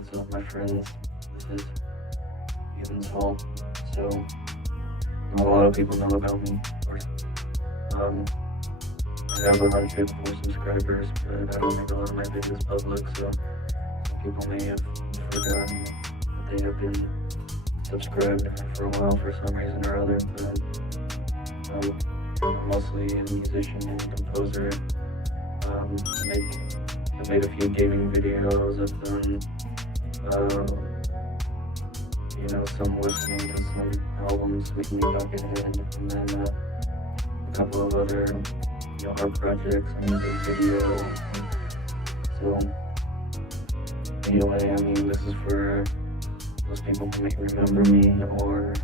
What's up, my friends? This is Heathen's Halt. So, not a lot of people know about me, of course. I have 104 subscribers, but I don't make a lot of my videos public, so some people may have forgotten that they have been subscribed for a while for some reason or other, but I'm mostly a musician and composer. I've made a few gaming videos. I've done, some listening to some albums, making me back in hand, and then a couple of other, art projects, a music video. So, anyway, this is for those people who may remember me, or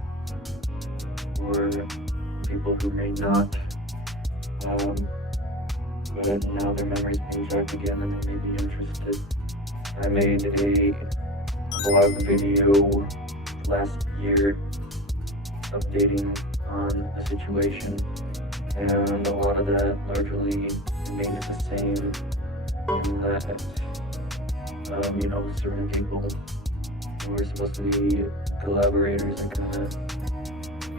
people who may not. But now their memories being jogged again and they may be interested. I made a vlog video last year updating on the situation, and a lot of that largely remained the same in that, certain people who were supposed to be collaborators and kind of,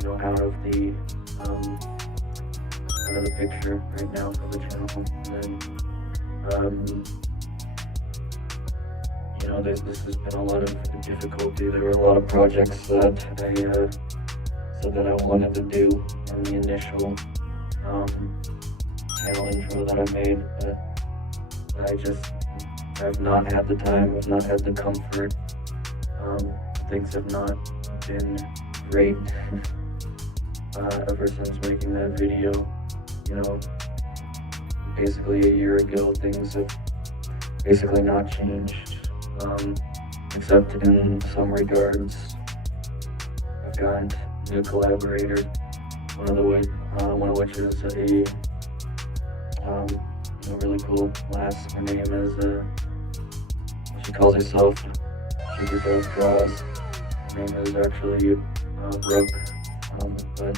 out of the picture right now for the channel. And this has been a lot of difficulty. There were a lot of projects that I said that I wanted to do in the initial channel intro that I made, but I've not had the time, I've not had the comfort. Things have not been great ever since making that video. Basically a year ago, things have basically not changed, except in some regards. I've got new collaborators, one of which is a really cool lass. Her name is, she calls herself Sugardove Draws. Her name is actually Brooke, but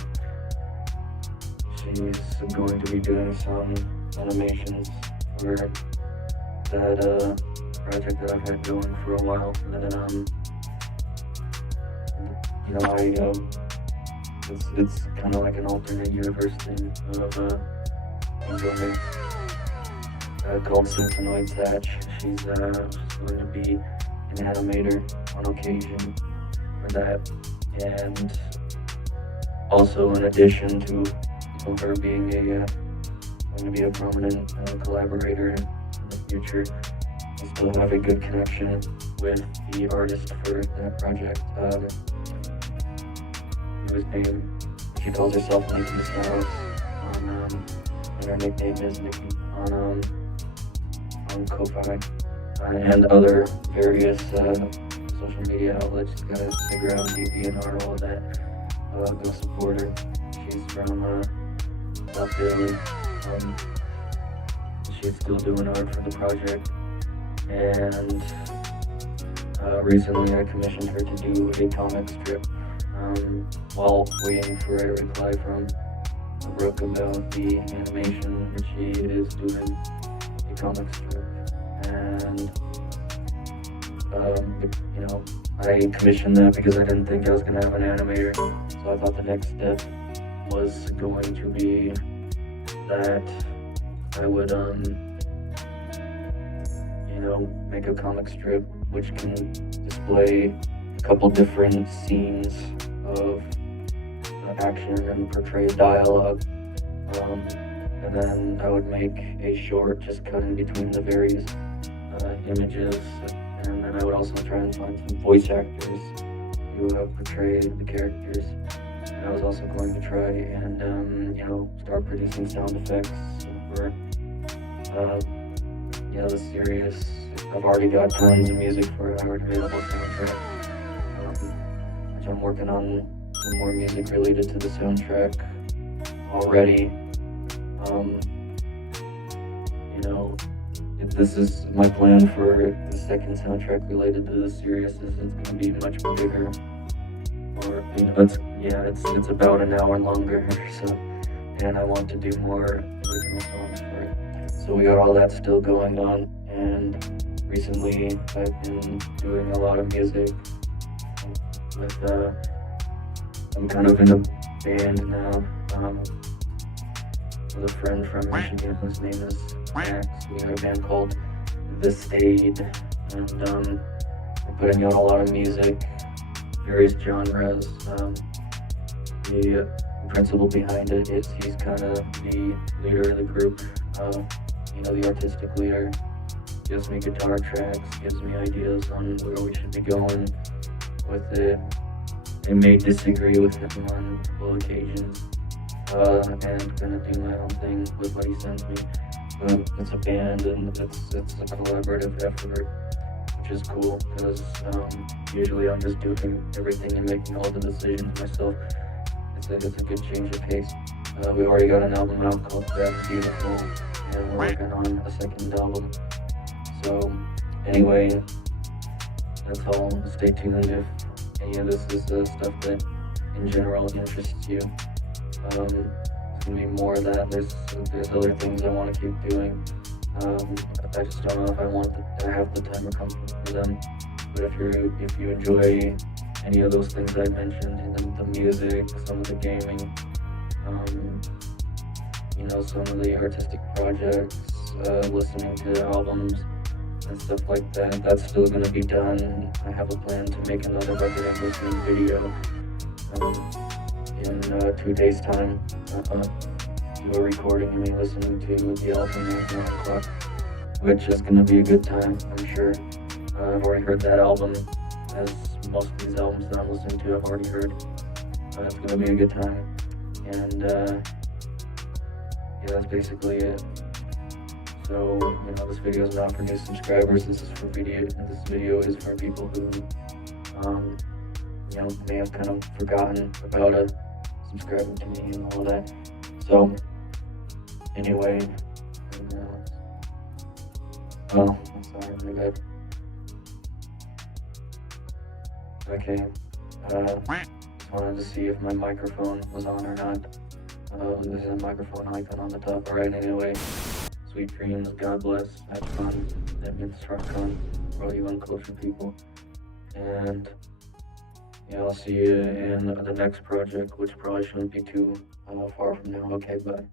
she's going to be doing some animations for that project that I've had going for a while. It's kind of like an alternate universe thing of enjoying, called Symphonic Thatch. She's going to be an animator on occasion for that, and also in addition to her being going to be a prominent collaborator in the future, I still have a good connection with the artist for that project, whose name, she calls herself Niky, and her nickname is Niky on Ko-Fi, and other various social media outlets. Got Instagram, DP&R, all that. Go support her. She's from South Italy. She's still doing art for the project, and recently I commissioned her to do a comic strip while waiting for a reply from Brooke about the animation that she is doing a comic strip. And I commissioned that because I didn't think I was going to have an animator, so I thought the next step was going to be that I would make a comic strip which can display a couple different scenes of action and portray dialogue, and then I would make a short just cutting between the various images, and then I would also try and find some voice actors who portray the characters. And I was also going to try and start producing sound effects for the series. I've already got tons of music for our available soundtrack, which I'm working on some more music related to the soundtrack already. This is my plan for the second soundtrack related to the series. It's going to be much bigger, or it's about an hour longer, so, and I want to do more original songs for it. So we got all that still going on, and recently I've been doing a lot of music with, I'm kind of in a band now, with a friend from Michigan whose name is Max. We have a band called The Stayed, and we're putting out a lot of music, various genres. The principal behind it is he's kind of the leader of the group, the artistic leader. Gives me guitar tracks, gives me ideas on where we should be going with it. I may disagree with him on multiple occasions, and gonna do my own thing with what he sends me. But it's a band and it's a collaborative effort, which is cool because usually I'm just doing everything and making all the decisions myself. It's a good change of pace. We already got an album out called That's Beautiful, and we're working on a second album. So anyway, that's all. Stay tuned if any of this is stuff that in general interests you. There's gonna be more of that. There's other things I want to keep doing. I just don't know if I want to have the time or comfort for them. But if you enjoy any of those things I mentioned, and the music, some of the gaming, some of the artistic projects, listening to albums and stuff like that, that's still going to be done. I have a plan to make another record and listening video in 2 days' time. Do a recording of me listening to the album at 9 o'clock, which is going to be a good time, I'm sure. I've already heard that album, as most of these albums that I'm listening to I've already heard. It's going to be a good time. And that's basically it. So, this video is not for new subscribers. This video is for people who, may have kind of forgotten about subscribing to me and all that. So, anyway, I'm sorry, my bad. Okay, just wanted to see if my microphone was on or not. There's a microphone icon on the top. Alright, anyway, sweet dreams, God bless, have fun, that means rock on, for all you uncultured people. And I'll see you in the next project, which probably shouldn't be too far from now. Okay, bye.